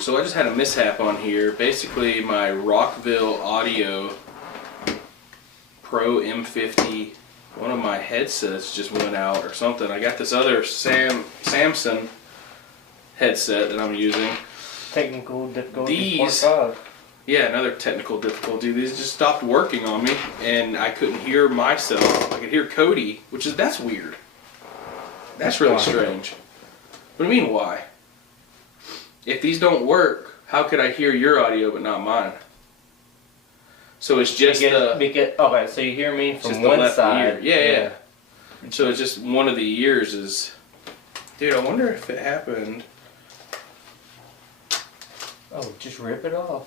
So I just had a mishap on here. Basically, my Rockville Audio Pro M50, one of my headsets just went out or something. I got this other Samson headset that I'm using. Technical difficulty. These, yeah, another technical difficulty. These just stopped working on me, and I couldn't hear myself. I could hear Cody, that's weird. That's really strange. What do you mean, why? If these don't work, how could I hear your audio but not mine? So it's just okay, so you hear me from just one the left side. Ear. Yeah. So it's just one of the ears is... Dude, I wonder if it happened... Oh, just rip it off.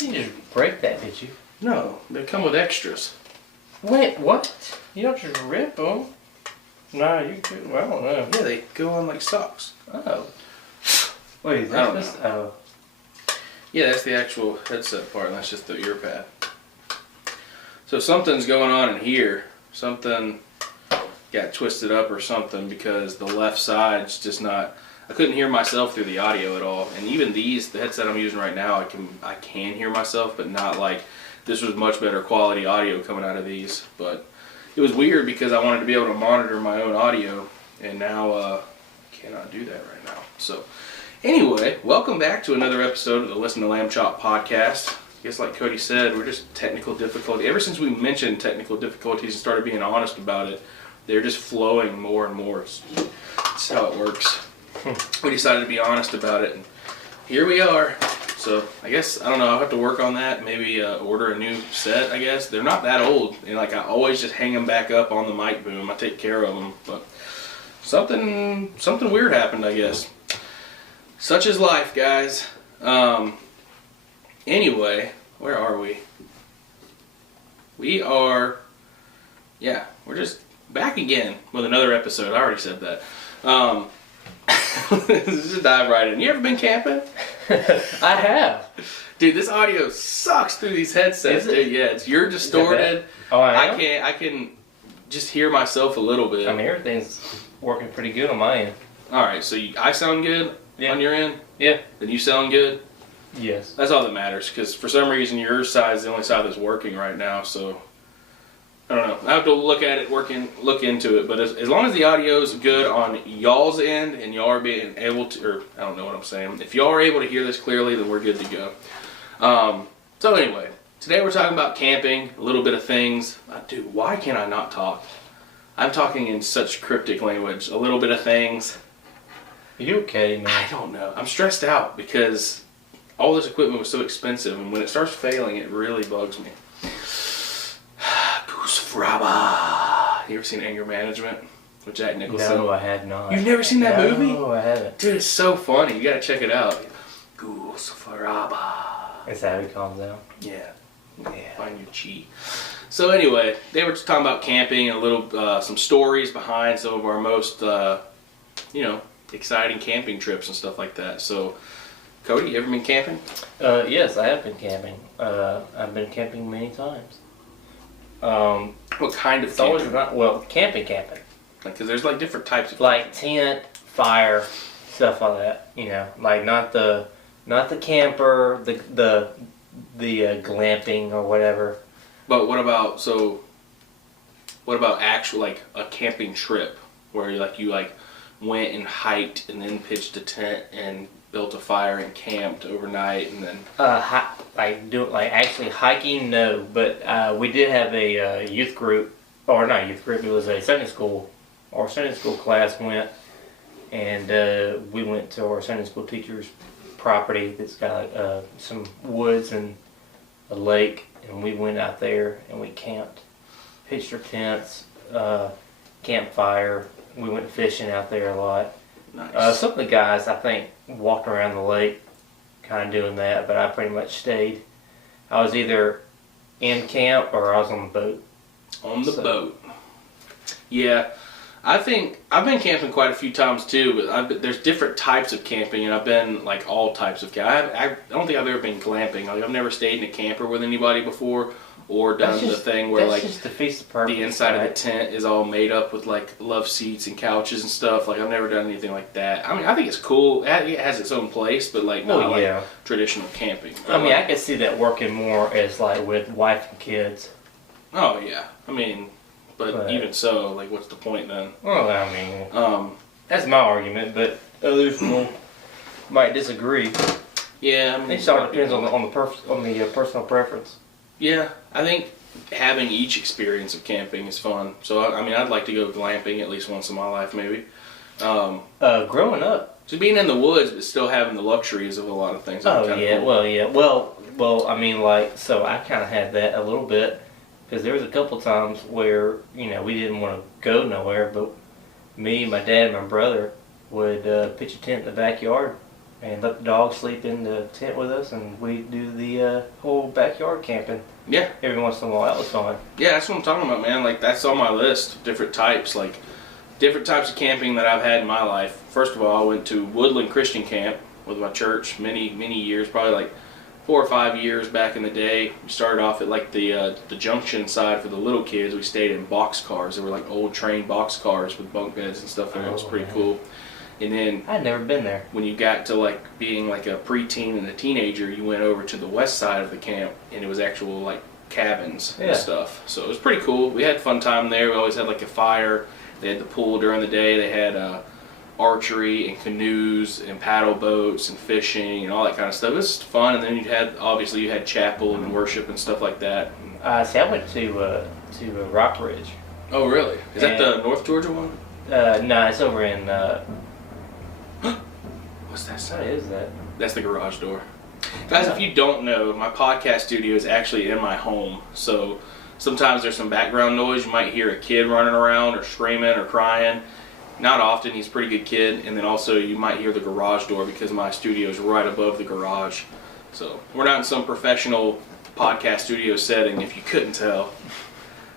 You didn't just break that, did you? No, they come with extras. Wait, what? You don't just rip them? No, you could. Well, I don't know. Yeah, they go on like socks. Oh. Wait, is that this? Oh. Yeah, that's the actual headset part, and that's just the ear pad. So something's going on in here. Something got twisted up or something because the left side's just not... I couldn't hear myself through the audio at all. And even these, the headset I'm using right now, I can hear myself, but not like... This was much better quality audio coming out of these. But it was weird because I wanted to be able to monitor my own audio, and now I cannot do that right now. So... Anyway, welcome back to another episode of the Listen to Lamb Chop podcast. I guess like Cody said, we're just technical difficulty. Ever since we mentioned technical difficulties and started being honest about it, they're just flowing more and more. That's how it works. We decided to be honest about it, and here we are. So I guess, I don't know, I'll have to work on that. Maybe order a new set, I guess. They're not that old, and like I always just hang them back up on the mic boom. I take care of them, but something weird happened, I guess. Such is life, guys. Anyway, where are we? We are, we're just back again with another episode. I already said that. Let's just dive right in. You ever been camping? I have. Dude, this audio sucks through these headsets. Dude, yeah, you're distorted. Oh, I can just hear myself a little bit. I mean, everything's working pretty good on my end. Alright, so I sound good? Yeah. On your end? Yeah. Then you sound good? Yes. That's all that matters, because for some reason your side is the only side that's working right now, so I don't know. I have to look at it, look into it, but as long as the audio is good on y'all's end and y'all are being able to, or I don't know what I'm saying, if y'all are able to hear this clearly, then we're good to go. So anyway, today we're talking about camping, a little bit of things. Dude, why can I not talk? I'm talking in such cryptic language. A little bit of things. Are you okay, man? I don't know. I'm stressed out because all this equipment was so expensive, and when it starts failing, it really bugs me. Goose Fraba. You ever seen Anger Management with Jack Nicholson? No, I have not. You've never seen that movie? No, I haven't. Dude, it's so funny. You gotta check it out. Goose Fraba. Is that how he calms down? Yeah. Find your chi. So anyway, they were just talking about camping and a little, some stories behind some of our most, exciting camping trips and stuff like that. So, Cody, you ever been camping? Yes, I have been camping. I've been camping many times. What kind of it's camping? Camping. Because there's like different types of like tent, fire, stuff like that. You know, like not the camper, the glamping or whatever. But what about actual like a camping trip where you went and hiked and then pitched a tent and built a fire and camped overnight and then actually hiking? No, but we did have a youth group, or not youth group. It was a Sunday school. Our Sunday school class went, and we went to our Sunday school teacher's property that's got some woods and a lake, and we went out there and we camped, pitched our tents, campfire. We went fishing out there a lot. Nice. Some of the guys, I think, walked around the lake kind of doing that, but I pretty much stayed. I was either in camp or I was on the boat. On the boat. Yeah. I think I've been camping quite a few times too, but there's different types of camping, and I've been like all types of camping. I don't think I've ever been glamping. Like I've never stayed in a camper with anybody before, or done the thing where like just defeats the purpose. the inside right? of the tent is all made up with like love seats and couches and stuff. Like I've never done anything like that. I mean, I think it's cool. It has its own place, but like not like traditional camping. But I mean, I could see that working more as like with wife and kids. Oh yeah, I mean, but even so, like, what's the point then? Well, I mean, that's my argument, but others might disagree. Yeah, I mean, it just all depends on the personal preference. Yeah, I think having each experience of camping is fun. So I mean, I'd like to go glamping at least once in my life, maybe. Growing up, so being in the woods, but still having the luxuries of a lot of things. Oh yeah, cool. Well, I mean, like, so I kind of had that a little bit. Because there was a couple times where, you know, we didn't want to go nowhere, but me, my dad, and my brother would pitch a tent in the backyard and let the dog sleep in the tent with us, and we'd do the whole backyard camping. Yeah. Every once in a while. That was fun. Yeah, that's what I'm talking about, man. Like, that's on my list. Different types of camping that I've had in my life. First of all, I went to Woodland Christian Camp with my church many years, probably like 4 or 5 years back in the day. We started off at like the junction side for the little kids. We stayed in box cars. They were like old train box cars with bunk beds and stuff in it. It was pretty cool. And then I'd never been there. When you got to like being like a preteen and a teenager, you went over to the west side of the camp, and it was actual like cabins and stuff. So it was pretty cool. We had fun time there. We always had like a fire. They had the pool during the day. They had archery and canoes and paddle boats and fishing and all that kind of stuff. It was fun. And then you had chapel and worship and stuff like that. See, I went to Rock Ridge. Oh, really? Is that the North Georgia one? No, it's over in. What's that sound? What is that? That's the garage door. Guys, if you don't know, my podcast studio is actually in my home. So sometimes there's some background noise. You might hear a kid running around or screaming or crying. Not often. He's a pretty good kid. And then also you might hear the garage door because my studio is right above the garage. So we're not in some professional podcast studio setting, if you couldn't tell.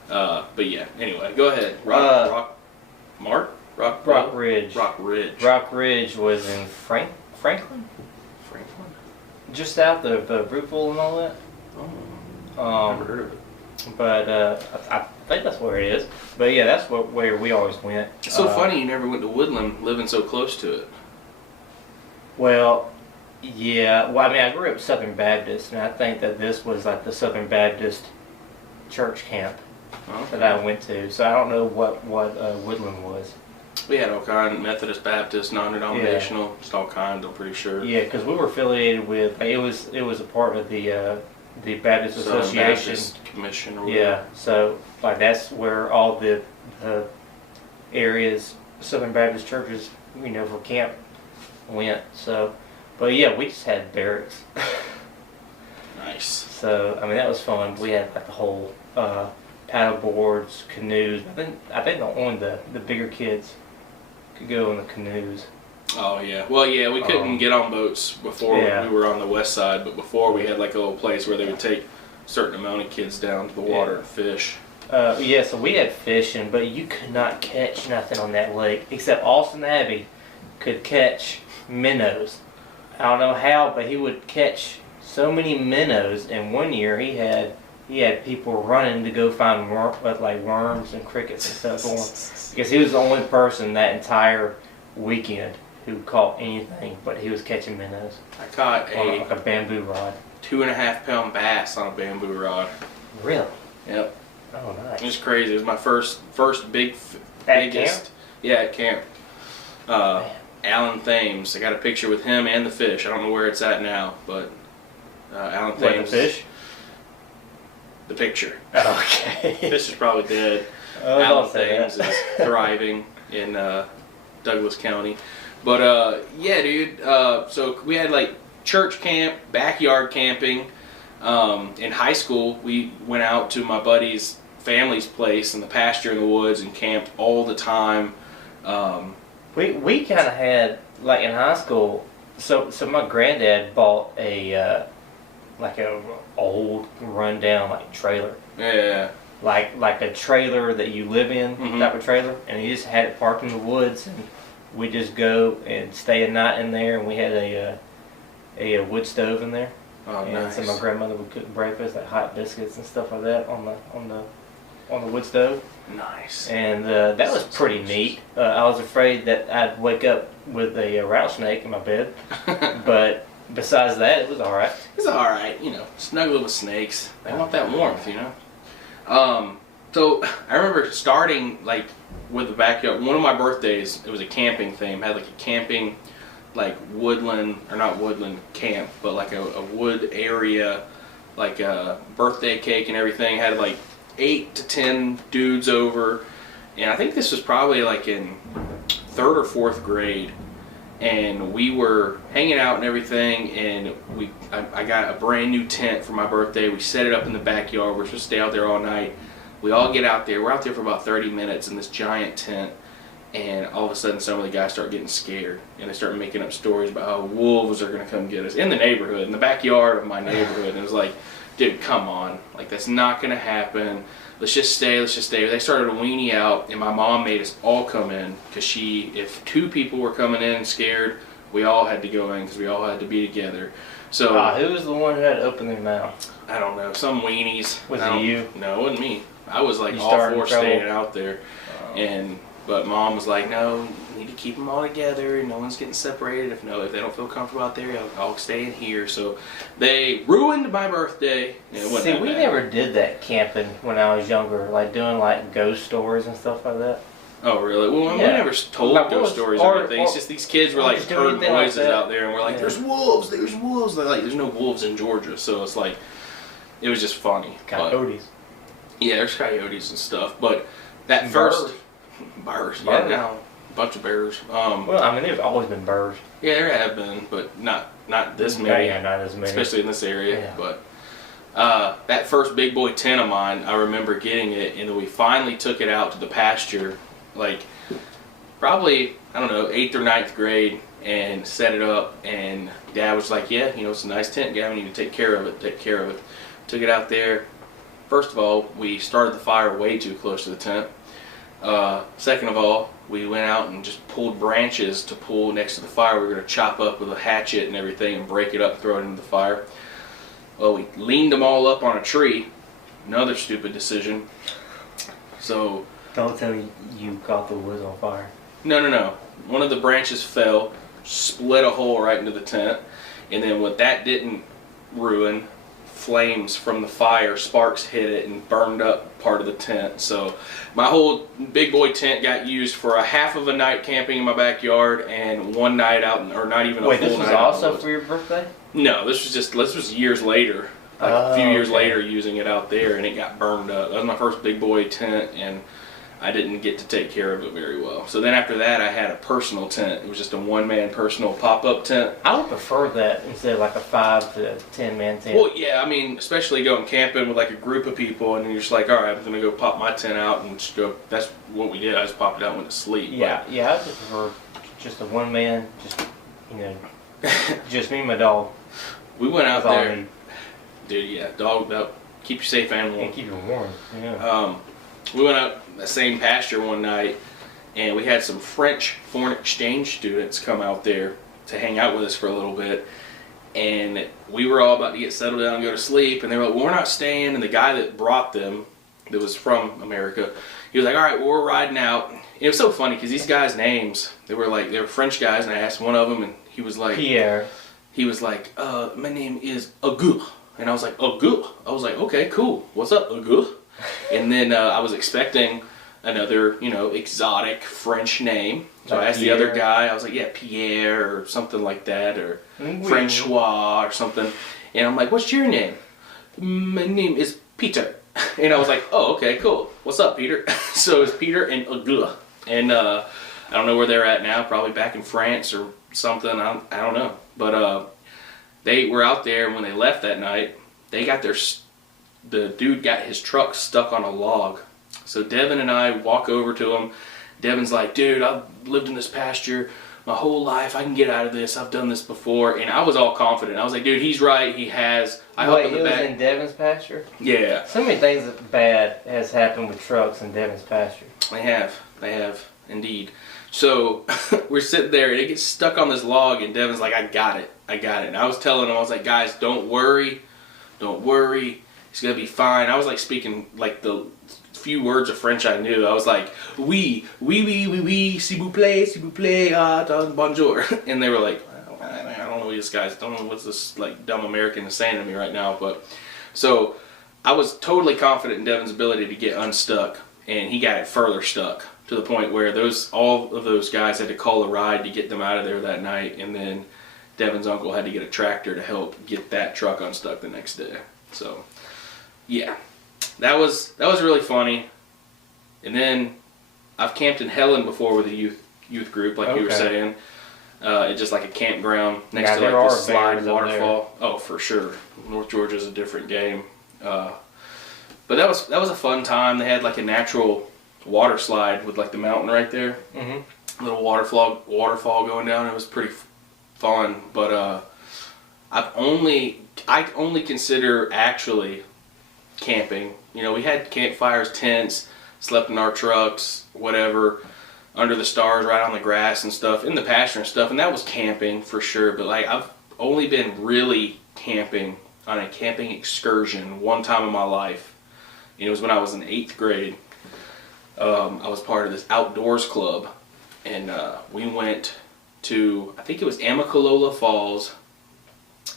But yeah, anyway, go ahead. Rock Ridge. Rock Ridge. Rock Ridge was in Franklin? Just south of Brookville and all that. Oh, never heard of it. But I think that's where it is. But yeah, that's where we always went. It's so funny you never went to Woodland living so close to it. Well, yeah. Well, I mean, I grew up Southern Baptist, and I think that this was like the Southern Baptist church camp that I went to. So I don't know what Woodland was. We had all kinds, Methodist, Baptist, non-denominational, just all kinds, I'm pretty sure. Yeah, because we were affiliated with, it was a part of the Baptist Association. Baptist Commission or whatever. Yeah, so like that's where all the areas, Southern Baptist churches, you know, for camp went. So, but yeah, we just had barracks. Nice. So, I mean, that was fun. We had like the whole paddle boards, canoes. I think only the bigger kids could go in the canoes. Oh yeah. Well, yeah, we couldn't get on boats before we were on the west side, but before we had like a little place where they would take a certain amount of kids down to the water and fish. Yeah, so we had fishing, but you could not catch nothing on that lake except Austin Abbey could catch minnows. I don't know how, but he would catch so many minnows. And one year he had people running to go find worms and crickets and stuff for him because he was the only person that entire weekend who caught anything, but he was catching minnows. I caught a bamboo rod. 2.5 pound bass on a bamboo rod. Really? Yep. Oh, nice. It was crazy. It was my first biggest. Camp? Yeah, at camp. Alan Thames. I got a picture with him and the fish. I don't know where it's at now, but Alan Thames. What, the fish? The picture. Okay. Fish is probably dead. Alan Thames is thriving in Douglas County. But yeah, dude. So we had like church camp, backyard camping. In high school, we went out to my buddy's family's place in the pasture in the woods and camped all the time. We kind of had, like in high school, so my granddad bought a old rundown like trailer. Yeah. Like a trailer that you live in, type of trailer, and he just had it parked in the woods, and we just go and stay a night in there, and we had a wood stove in there. Oh, and nice. so my grandmother would cook breakfast, like hot biscuits and stuff like that on the wood stove. Nice. And that was pretty neat. I was afraid that I'd wake up with a rattlesnake in my bed, but besides that, it was all right. It's all right, you know. Snuggle with snakes. They want that warmth, you know. So I remember starting like with the backyard. One of my birthdays, it was a camping theme. Had like a camping, like woodland or not woodland camp, but like a wood area, like a birthday cake and everything. Had like 8 to 10 dudes over, and I think this was probably like in 3rd or 4th grade. And we were hanging out and everything, and I got a brand new tent for my birthday. We set it up in the backyard. We're supposed to stay out there all night. We all get out there. We're out there for about 30 minutes in this giant tent, and all of a sudden some of the guys start getting scared, and they start making up stories about how wolves are going to come get us in the neighborhood, in the backyard of my neighborhood. And it was like, dude, come on. Like, that's not going to happen. Let's just stay. They started to weenie out, and my mom made us all come in because if 2 people were coming in scared, we all had to go in because we all had to be together. So who was the one who had to open their mouth? I don't know, some weenies. Was it you? No, it wasn't me. I was like You all started for trouble? staying out there, but mom was like, no, you need to keep them all together. No one's getting separated. If they don't feel comfortable out there, I'll stay in here. So they ruined my birthday. It wasn't See, that we bad. never did that camping when I was younger, like doing like ghost stories and stuff like that. Oh, really? Well, we Yeah. never told Like, ghost stories or anything. It's just these kids were like just do heard anything like noises that. out there, and we're like, Yeah. there's wolves. They're like, there's no wolves in Georgia. So it's like, it was just funny. But, Coyotes. yeah, there's coyotes and stuff. But that And first... Bears. Yeah, Bears. now. A bunch of bears. Well, I mean, there's always been birds. Yeah, there have been, but not this many. Yeah, not as many. Especially in this area. Yeah. But that first big boy tent of mine, I remember getting it, and then we finally took it out to the pasture, like probably, I don't know, 8th or 9th grade, and set it up. And Dad was like, yeah, it's a nice tent, Gavin, you need to take care of it. Took it out there. First of all, we started the fire way too close to the tent. Second of all, we went out and just pulled branches to pull next to the fire. We were going to chop up with a hatchet and everything and break it up and throw it into the fire. Well, we leaned them all up on a tree. Another stupid decision. So... Don't tell me you caught the woods on fire. No. One of the branches fell, split a hole right into the tent, and then what that didn't ruin, flames from the fire, sparks hit it and burned up part of the tent. So my whole big boy tent got used for a half of a night camping in my backyard and one night out, or not even a Wait, full this was night out in the also woods. for your birthday? No, this was years later, like a few years later, using it out there, and it got burned up. That was my first big boy tent, and I didn't get to take care of it very well. So then after that, I had a personal tent. It was just a one-man personal pop-up tent. I would prefer that instead of like a 5 to 10 man tent. Well, yeah, I mean, especially going camping with like a group of people, and then you're just like, all right, I'm gonna go pop my tent out and just go. That's what we did. I just popped it out and went to sleep. Yeah, I would prefer just a one man, just me and my dog. We went out That's all I there, need. dude. Yeah, dog. Keep you safe and warm. And keep you warm. Yeah. We went out the same pasture one night, and we had some French foreign exchange students come out there to hang out with us for a little bit. And we were all about to get settled down and go to sleep, and they were like, well, we're not staying. And the guy that brought them, that was from America, he was like, all right, well, we're riding out. And it was so funny because these guys' names, they were French guys, and I asked one of them, and he was like, Pierre. He was like, my name is Auguste. And I was like, Auguste? I was like, okay, cool. What's up, Auguste? And then I was expecting another, exotic French name. So Like I asked Pierre? the other guy, I was like, yeah, Pierre or something like that, or Francois or something. And I'm like, what's your name? My name is Peter. And I was like, oh, okay, cool. What's up, Peter? So it's Peter and Auguste. And I don't know where they're at now, probably back in France or something. I don't know. But they were out there, and when they left that night, they got the dude got his truck stuck on a log. So Devin and I walk over to him. Devin's like, dude, I've lived in this pasture my whole life. I can get out of this. I've done this before. And I was all confident. I was like, dude, he's right. He has. I hope in the back. Was in Devin's pasture? Yeah. So many things bad has happened with trucks in Devin's pasture. They have, indeed. So we're sitting there, and it gets stuck on this log, and Devin's like, I got it. I got it. And I was telling them, I was like, guys, don't worry. Don't worry. It's going to be fine. I was like speaking like the few words of French I knew. I was like, oui, s'il vous plaît, bonjour. And they were like, I don't know what this guy's, don't know what's this like dumb American is saying to me right now. But so I was totally confident in Devin's ability to get unstuck, and he got it further stuck to the point where all of those guys had to call a ride to get them out of there that night, and then Devin's uncle had to get a tractor to help get that truck unstuck the next day. So yeah, that was really funny. And then I've camped in Helen before with a youth group, like you were saying. It's just like a campground next to like this slide waterfall. Oh, for sure. North Georgia's a different game. But that was a fun time. They had like a natural water slide with like the mountain right there. Mm-hmm. Little waterfall going down. It was pretty fun. But I only consider actually camping. You know, we had campfires, tents, slept in our trucks, whatever, under the stars, right on the grass and stuff, in the pasture and stuff, and that was camping for sure. But like, I've only been really camping on a camping excursion one time in my life. And it was when I was in 8th grade. I was part of this outdoors club, and we went to, I think it was Amicalola Falls,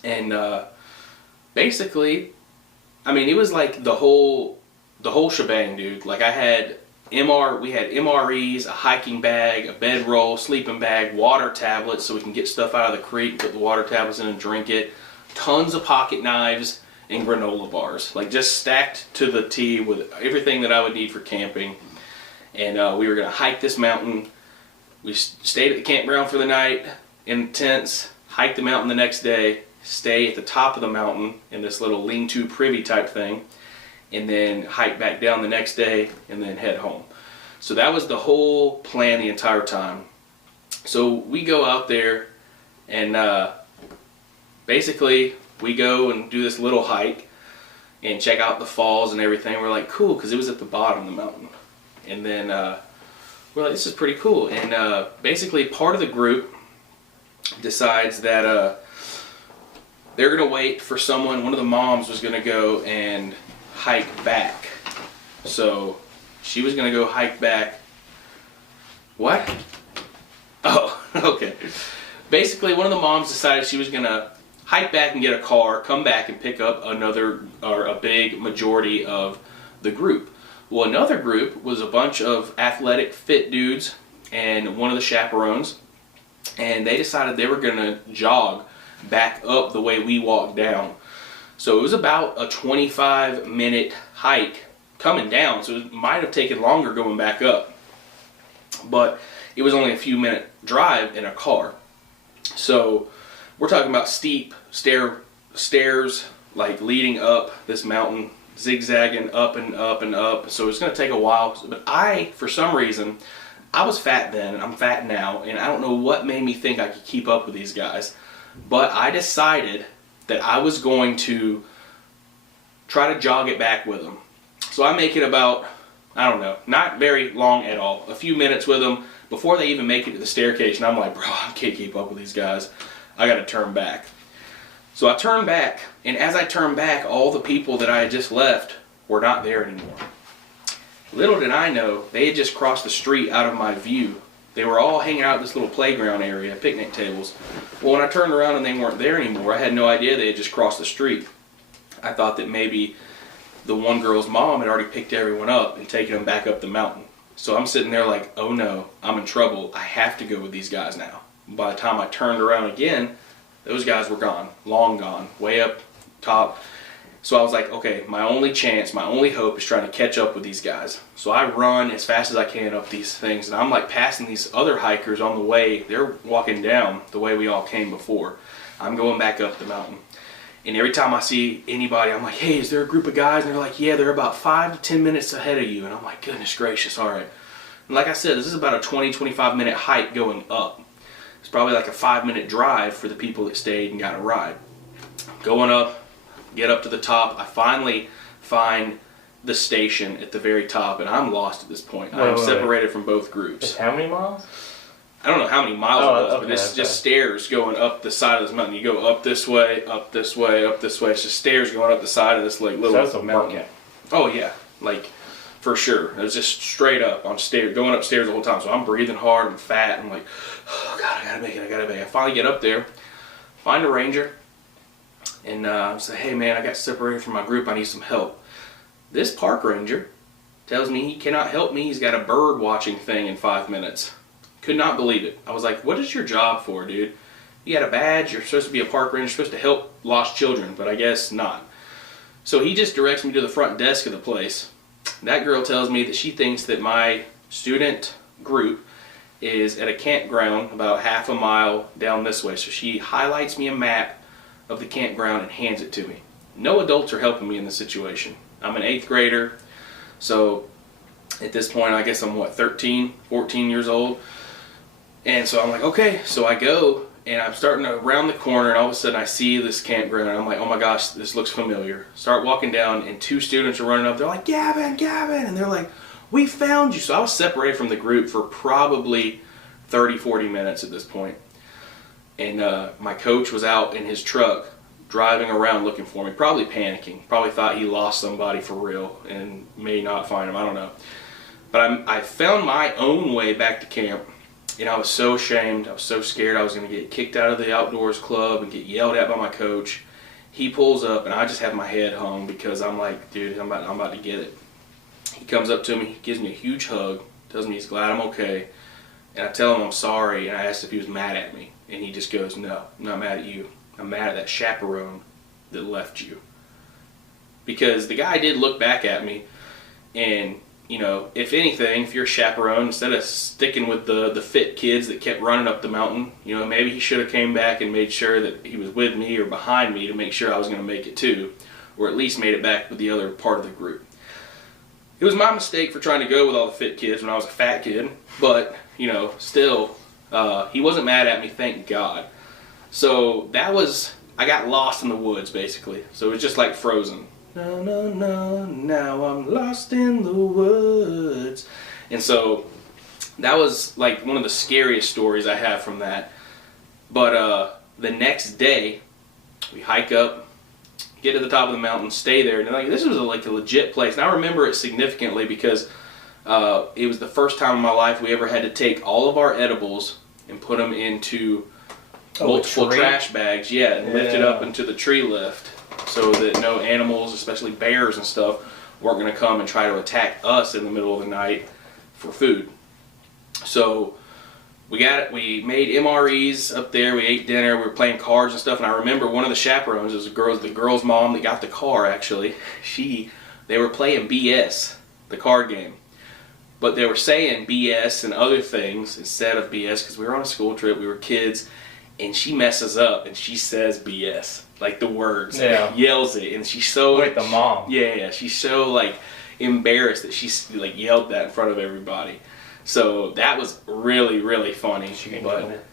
and basically, I mean, it was like the whole shebang, dude. Like, we had MREs, a hiking bag, a bedroll, sleeping bag, water tablets so we can get stuff out of the creek, put the water tablets in and drink it, tons of pocket knives, and granola bars. Like, just stacked to the T with everything that I would need for camping. And we were going to hike this mountain. We stayed at the campground for the night in tents, hiked the mountain the next day, stay at the top of the mountain in this little lean-to privy type thing, and then hike back down the next day and then head home. So that was the whole plan the entire time. So we go out there, and basically we go and do this little hike and check out the falls and everything. We're like, cool, because it was at the bottom of the mountain. And then we're like, this is pretty cool. And basically part of the group decides that they're going to wait for someone. One of the moms was going to go and hike back. So she was going to go hike back. What? Oh, okay. Basically, one of the moms decided she was going to hike back and get a car, come back and pick up a big majority of the group. Well, another group was a bunch of athletic, fit dudes and one of the chaperones, and they decided they were going to jog back up the way we walked down. So it was about a 25-minute hike coming down, so it might have taken longer going back up. But it was only a few minute drive in a car. So we're talking about steep stairs like leading up this mountain, zigzagging up and up and up. So it's going to take a while. But for some reason, I was fat then, and I'm fat now, and I don't know what made me think I could keep up with these guys. But I decided that I was going to try to jog it back with them. So I make it about, I don't know, not very long at all, a few minutes with them before they even make it to the staircase, and I'm like, bro, I can't keep up with these guys. I got to turn back. So I turn back, and as I turn back, all the people that I had just left were not there anymore. Little did I know, they had just crossed the street out of my view. They were all hanging out at this little playground area, picnic tables. Well, when I turned around and they weren't there anymore, I had no idea they had just crossed the street. I thought that maybe the one girl's mom had already picked everyone up and taken them back up the mountain. So I'm sitting there like, oh no, I'm in trouble. I have to go with these guys now. By the time I turned around again, those guys were gone, long gone, way up top. So I was like, okay, my only chance, my only hope is trying to catch up with these guys. So I run as fast as I can up these things, and I'm like passing these other hikers on the way. They're walking down the way we all came before. I'm going back up the mountain. And every time I see anybody, I'm like, hey, is there a group of guys? And they're like, yeah, they're about 5 to 10 minutes ahead of you. And I'm like, goodness gracious, all right. And like I said, this is about a 20-25 minute hike going up. It's probably like a 5-minute drive for the people that stayed and got a ride. Going up, get up to the top. I finally find the station at the very top, and I'm lost at this point. I'm separated from both groups. How many miles? I don't know how many miles it was, okay, but it's just stairs going up the side of this mountain. You go up this way, up this way, up this way. It's just stairs going up the side of this like little that's a mountain. workout. Oh yeah, like for sure. It was just straight up on stairs, going upstairs the whole time. So I'm breathing hard and fat. I'm like, oh God, I gotta make it. I gotta make it. I finally get up there, find a ranger, and say, hey man, I got separated from my group. I need some help. This park ranger tells me he cannot help me. He's got a bird watching thing in 5 minutes. Could not believe it. I was like, what is your job for, dude? You got a badge, you're supposed to be a park ranger, you're supposed to help lost children, but I guess not. So he just directs me to the front desk of the place. That girl tells me that she thinks that my student group is at a campground about half a mile down this way. So she highlights me a map of the campground and hands it to me. No adults are helping me in this situation. I'm an 8th grader, so at this point I guess I'm 13, 14 years old. And so I'm like, okay. So I go, and I'm starting to round the corner, and all of a sudden I see this campground, and I'm like, oh my gosh, this looks familiar. Start walking down, and 2 students are running up. They're like, Gavin, Gavin, and they're like, we found you. So I was separated from the group for probably 30, 40 minutes at this point. And my coach was out in his truck driving around looking for me, probably panicking. Probably thought he lost somebody for real and may not find him. I don't know. But I found my own way back to camp. And I was so ashamed, I was so scared I was going to get kicked out of the outdoors club and get yelled at by my coach. He pulls up, and I just have my head hung because I'm like, dude, I'm about to get it. He comes up to me, he gives me a huge hug, tells me he's glad I'm okay, and I tell him I'm sorry, and I asked if he was mad at me. And he just goes, no, I'm not mad at you. I'm mad at that chaperone that left you. Because the guy did look back at me, and you know, if anything, if you're a chaperone, instead of sticking with the fit kids that kept running up the mountain, you know, maybe he should have came back and made sure that he was with me or behind me to make sure I was going to make it too, or at least made it back with the other part of the group. It was my mistake for trying to go with all the fit kids when I was a fat kid, but, you know, still, he wasn't mad at me, thank God. So that was, I got lost in the woods, basically. So it was just like Frozen. No, no, no, now I'm lost in the woods. And so that was like one of the scariest stories I have from that. But the next day, we hike up, get to the top of the mountain, stay there. And like, this was like a legit place. And I remember it significantly because it was the first time in my life we ever had to take all of our edibles and put them into multiple trash bags. Yeah, and lift it up into the tree lift, so that no animals, especially bears and stuff, weren't going to come and try to attack us in the middle of the night for food. So we made MREs up there, we ate dinner, we were playing cards and stuff, and I remember one of the chaperones, it was the girl's mom that got the car actually, they were playing BS, the card game. But they were saying BS and other things instead of BS because we were on a school trip, we were kids, and she messes up and she says BS. Like the words, yells it, and she's so like the mom. Yeah, she's so like embarrassed that she's like yelled that in front of everybody. So that was really, really funny. She didn't it?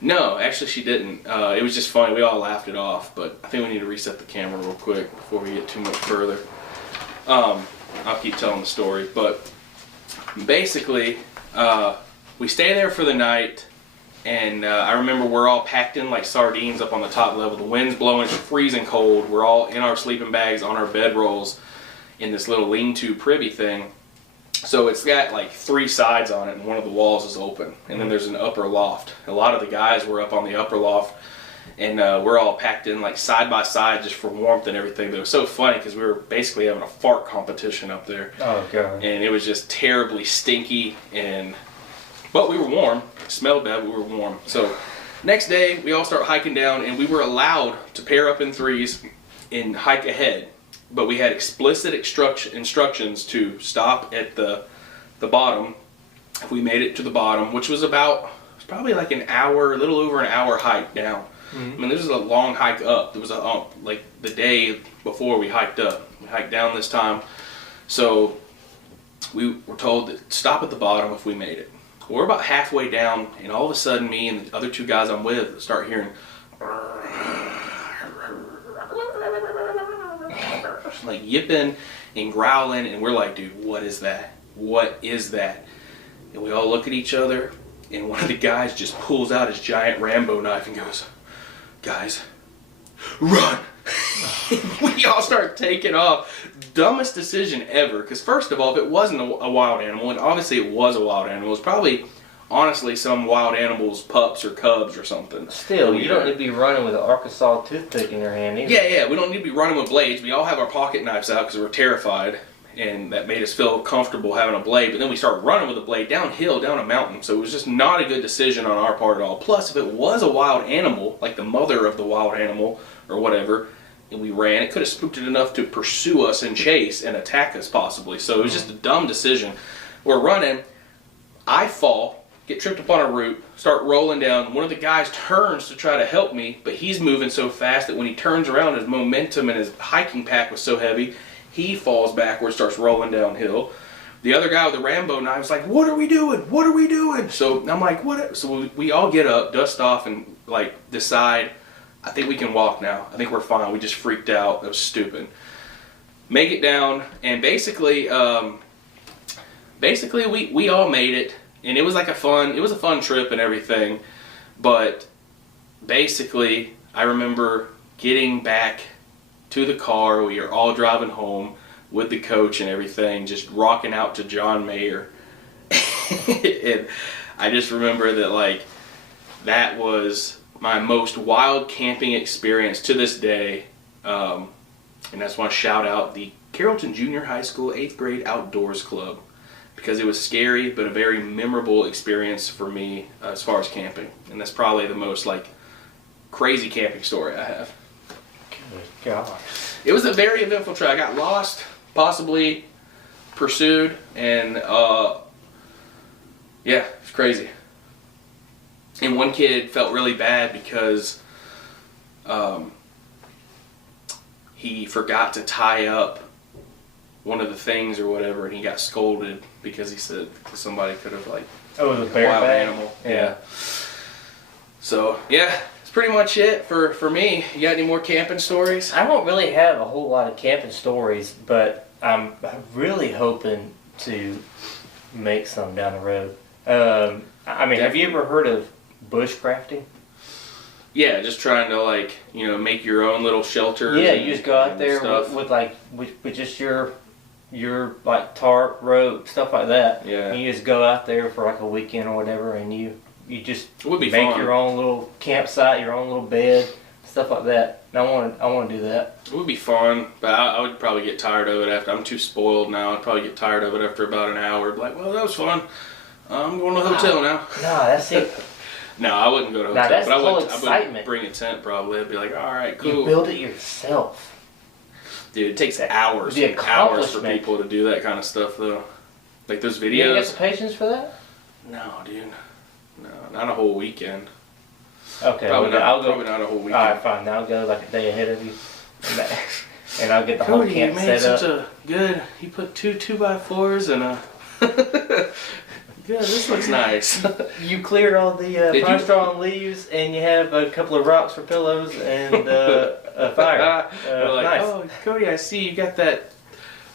No, actually she didn't. It was just funny. We all laughed it off, but I think we need to reset the camera real quick before we get too much further. I'll keep telling the story, but basically we stay there for the night. And I remember we're all packed in like sardines up on the top level. The wind's blowing, it's freezing cold. We're all in our sleeping bags on our bedrolls in this little lean-to privy thing. So it's got like 3 sides on it, and one of the walls is open. And then there's an upper loft. A lot of the guys were up on the upper loft, and we're all packed in like side by side just for warmth and everything. But it was so funny because we were basically having a fart competition up there. Oh, God. And it was just terribly stinky, but we were warm. It smelled bad, but we were warm. So next day, we all start hiking down, and we were allowed to pair up in 3s and hike ahead. But we had explicit instructions to stop at the bottom if we made it to the bottom, which was probably like an hour, a little over an hour hike down. Mm-hmm. I mean, this was a long hike up. There was like the day before we hiked up. We hiked down this time. So we were told to stop at the bottom if we made it. We're about halfway down, and all of a sudden, me and the other 2 guys I'm with start hearing like yipping and growling, and we're like, dude, what is that? What is that? And we all look at each other, and one of the guys just pulls out his giant Rambo knife and goes, "Guys, run!" We all start taking off. Dumbest decision ever, because first of all, if it wasn't a wild animal, and obviously it was a wild animal, it was probably, honestly, some wild animal's pups or cubs or something. Still, you don't need to be running with an Arkansas toothpick in your hand either. Yeah, we don't need to be running with blades. We all have our pocket knives out because we're terrified, and that made us feel comfortable having a blade. But then we started running with a blade downhill, down a mountain, so it was just not a good decision on our part at all. Plus, if it was a wild animal, like the mother of the wild animal or whatever, and we ran, it could have spooked it enough to pursue us and chase and attack us possibly. So it was just a dumb decision. We're running, I fall, get tripped up on a root, start rolling down. One of the guys turns to try to help me, but he's moving so fast that when he turns around, his momentum and his hiking pack was so heavy, he falls backwards, starts rolling downhill. The other guy with the Rambo knife was like, "What are we doing? What are we doing?" So I'm like, "What?" So we all get up, dust off, and like decide, I think we can walk now. I think we're fine. We just freaked out. It was stupid. Make it down, and basically we all made it, and it was like a fun trip and everything. But basically, I remember getting back to the car. We are all driving home with the coach and everything, just rocking out to John Mayer. And I just remember that, like, that was my most wild camping experience to this day. And that's why I shout out the Carrollton Junior High School 8th grade Outdoors Club, because it was scary but a very memorable experience for me as far as camping. And that's probably the most like crazy camping story I have. Good gosh. It was a very eventful trip. I got lost, possibly pursued, and yeah, it's crazy. And one kid felt really bad because he forgot to tie up one of the things or whatever, and he got scolded because he said somebody could have, like, the bear wild bag? animal. Yeah. So yeah, that's pretty much it for me. You got any more camping stories? I don't really have a whole lot of camping stories, but I'm really hoping to make some down the road. I mean, have you ever heard of bushcrafting? Yeah, just trying to, like, make your own little shelters. Yeah, you just go out there with just your like tarp, rope, stuff like that. Yeah. And you just go out there for like a weekend or whatever, and you just It would be make fun. your own little campsite, your own little bed, stuff like that. And I want to do that. It would be fun, but I would probably get tired of it after. I'm too spoiled now. I'd probably get tired of it after about an hour. Be like, well, that was fun. I'm going to the hotel now. No, that's it. No, I wouldn't go to a hotel. Now, that's but the whole I excitement. would bring a tent probably. I'd be like, all right, cool. You build it yourself. Dude, it takes hours The and hours for accomplishment. people to do that kind of stuff, though. Like those You ain't got videos. the patience for that? No, dude. No, not a whole weekend. Okay, Probably well, I'll go. probably not a whole weekend. Alright, fine. I'll go like a day ahead of you. And I'll get the whole Cody, you camp made set such up. a good. You put two 2x4s and a. Good, this looks nice. You cleared all the Did pine you? straw and leaves, and you have a couple of rocks for pillows and a fire. We're like, Nice. oh, Cody, I see you got that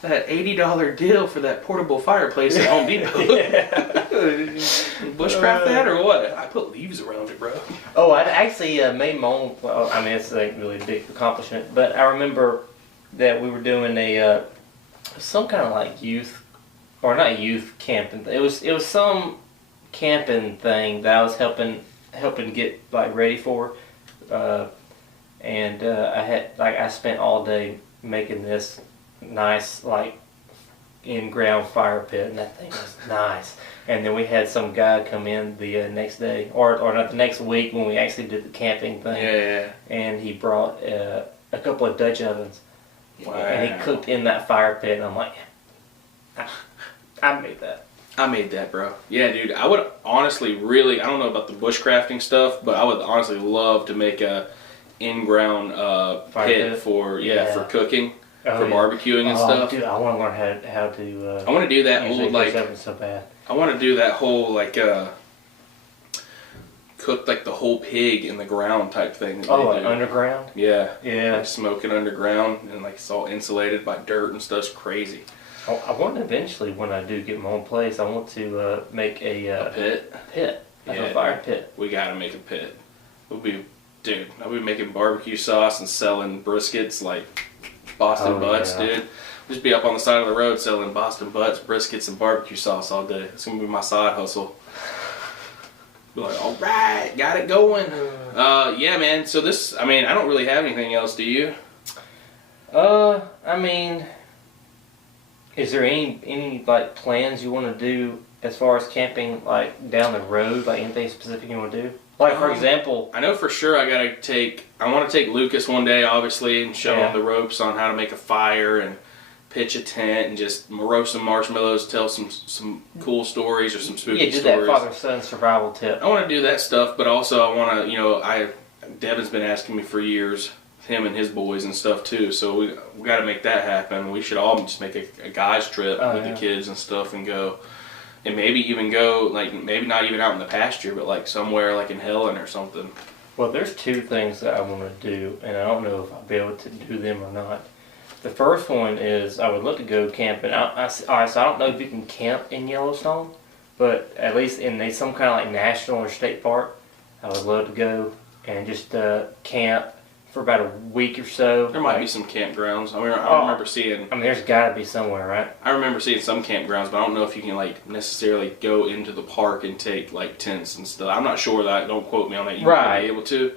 $80 deal for that portable fireplace at Home Depot. Bushcraft that or what? I put leaves around it, bro. Oh, I actually made my own. Well, I mean, it's ain't really a big accomplishment, but I remember that we were doing some kind of like youth, or not youth camping. It was some camping thing that I was helping get like ready for, and I spent all day making this nice like in-ground fire pit, and that thing was nice. And then we had some guy come in the next day, or not the next week when we actually did the camping thing. Yeah. And he brought a couple of Dutch ovens, Wow. and he cooked in that fire pit. And I'm like, I made that. I made that, bro. Yeah, dude. I would honestly really, I don't know about the bushcrafting stuff, but I would honestly love to make a in-ground Fire pit pit? for Yeah. for cooking, Oh, for yeah. barbecuing and stuff. Dude, I want to learn how to. I want to do that use whole those like ovens so bad. I want to do that whole like cook like the whole pig in the ground type thing. That Oh, they like do. underground? Yeah. Yeah. Like smoking underground and like it's all insulated by dirt and stuff. It's crazy. I want to eventually, when I do get my own place, I want to make a Pit. pit. Like a fire pit. We gotta make a pit. Dude, I'll be making barbecue sauce and selling briskets like Boston butts, dude. Just be up on the side of the road selling Boston butts, briskets, and barbecue sauce all day. It's gonna be my side hustle. Be like, all right, got it going. Yeah, man. So this, I mean, I don't really have anything else. Do you? I mean, is there any like plans you want to do as far as camping, like down the road? Like anything specific you want to do? Like for example, I know for sure I want to take Lucas one day, obviously, and show him the ropes on how to make a fire and pitch a tent and just roast some marshmallows, tell some cool stories or some spooky stories. Yeah, do that father-son survival tip. I want to do that stuff, but also I want to, Devin's been asking me for years, him and his boys and stuff too, so we got to make that happen. We should all just make a guy's trip with the kids and stuff and go, and maybe even go, like, maybe not even out in the pasture, but like somewhere like in Helen or something. Well, there's two things that I want to do, and I don't know if I'll be able to do them or not. The first one is I would love to go camping. All right, so I don't know if you can camp in Yellowstone, but at least in some kind of like national or state park, I would love to go and just camp for about a week or so. There might be some campgrounds. I remember seeing. I mean, there's got to be somewhere, right? I remember seeing some campgrounds, but I don't know if you can like necessarily go into the park and take like tents and stuff. I'm not sure that. Don't quote me on that. You might be able to.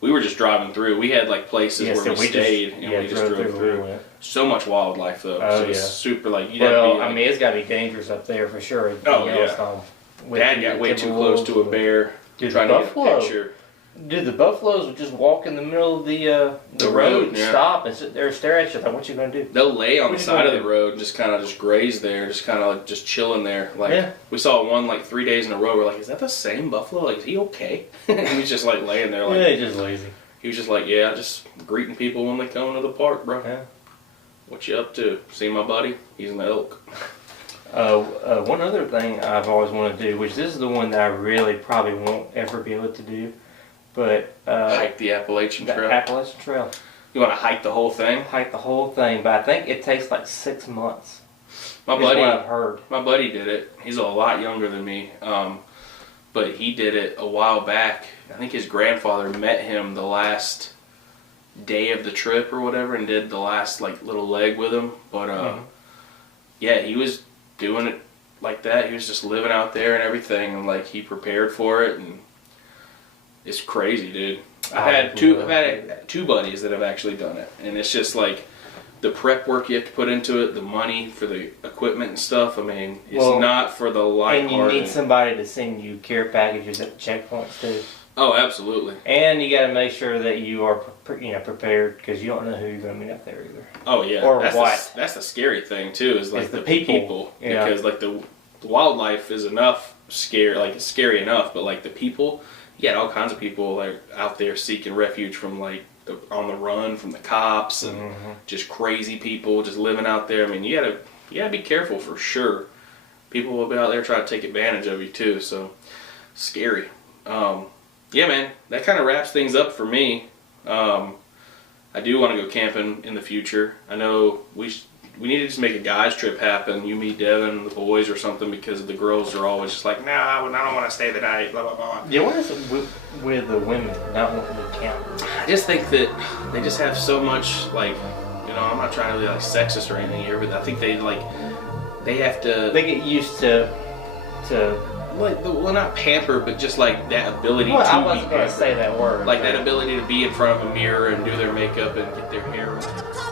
We were just driving through. We had like places where we stayed and we just drove through. So much wildlife though. Oh, so it's super like. I mean, it's got to be dangerous up there for sure. Oh yeah. Dad got way too close to a bear trying to get a picture. Dude, the buffaloes would just walk in the middle of the road, stop, and sit there and stare at you. Like, what you gonna do? They'll lay on the side of the road and just kind of just graze there, just kind of like just chilling there. Like we saw one like 3 days in a row. We're like, is that the same buffalo? Like, is he okay? And he's just like laying there, like he's just lazy. He was just like, yeah, just greeting people when they come into the park, bro. Yeah. What you up to? See my buddy? He's an elk. One other thing I've always wanted to do, which this is the one that I really probably won't ever be able to do. But hike the Appalachian Trail. Appalachian Trail. You want to hike the whole thing? Hike the whole thing, but I think it takes like 6 months. My buddy, what I've heard. My buddy did it. He's a lot younger than me, but he did it a while back. I think his grandfather met him the last day of the trip or whatever, and did the last like little leg with him. But yeah, he was doing it like that. He was just living out there and everything, and like he prepared for it and. It's crazy, dude. I've had two buddies that have actually done it, and it's just like the prep work you have to put into it, the money for the equipment and stuff. I mean, it's not for the lighthearted. And you need somebody to send you care packages at the checkpoints too. Oh, absolutely. And you got to make sure that you are, prepared because you don't know who you're going to meet out there either. Oh yeah, or what? That's the scary thing too. Is like the people. Yeah. Because like the wildlife is enough scary, like it's scary enough, but like the people. You had all kinds of people like out there seeking refuge from like on the run from the cops and just crazy people just living out there. I mean, you gotta be careful for sure. People will be out there trying to take advantage of you too. So scary. Yeah, man, that kind of wraps things up for me. I do want to go camping in the future. I know we need to just make a guys trip happen. You, me, Devin, the boys or something, because the girls are always just like, nah, I don't want to stay the night, blah, blah, blah. Yeah, what is it with the women not wanting to camp? I just think that they just have so much, like, I'm not trying to be like sexist or anything here, but I think they have to... They get used to well, not pamper, but just like that ability to be I wasn't going to say that word. Like that ability to be in front of a mirror and do their makeup and get their hair right.